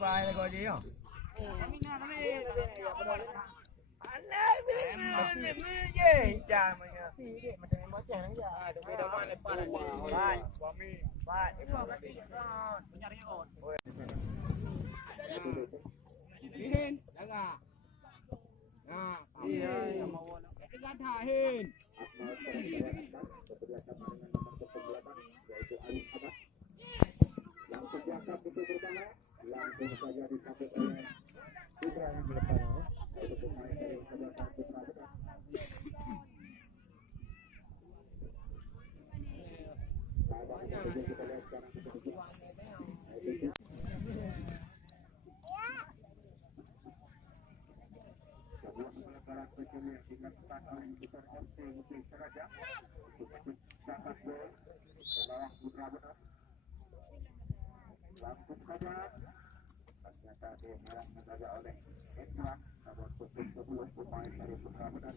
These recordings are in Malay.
bài là gọi gì không? Chà mày nha. Mà thằng mới chàng nó giờ. Đừng đâu mà này bài. Bài. Hin, daga. Nah, iya mau. Kita tahin. Langsung diangkat pintu pertama, langsung saja disambut oleh Putra yang di depan. Itu pemain dari Kejaksaan Putra. Kita lihat sekarang sekarang spesial yang dilakukan oleh Putra MC Muslim Seraja untuk mencatat gol bawah Putra benar. Langsung saja ternyata diharap menjaga oleh Endra nomor 10 pemain dari Putra benar.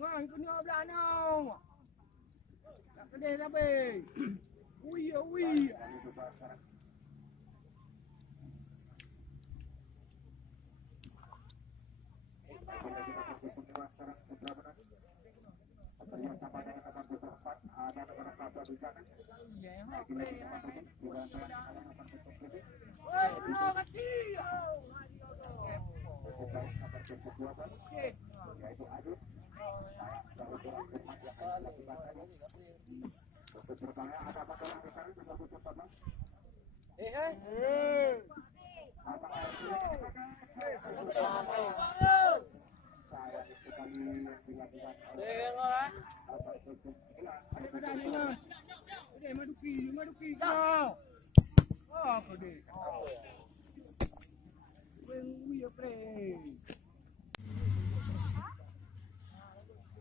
Ngon ku nyob lah no. Tak kedai tapi. Ui ui. Maduki kau. Oh, kau dek. We are playing.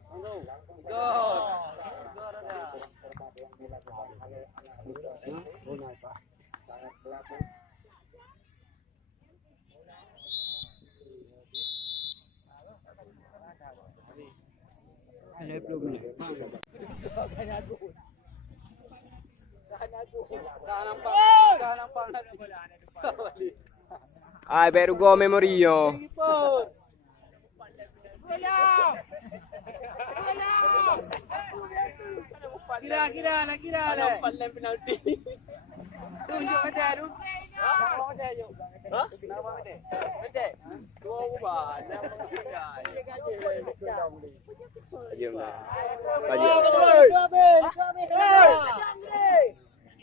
Go. Go ada. Ai per ugo memorio. Kira. Paling penalti. Tunjuk ada tu. Nama ada je. Ha? Nama ada. Ada. Dua ubah. Nama ada. Jom lah.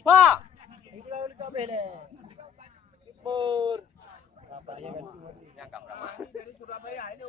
Pak. Pur. Yang kam ramah. Dari Surabaya ini.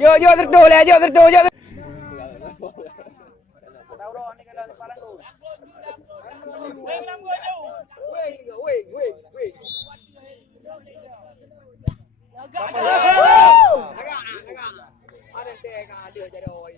Yo terdo. Agak. Ada teh kan dia jadi oi.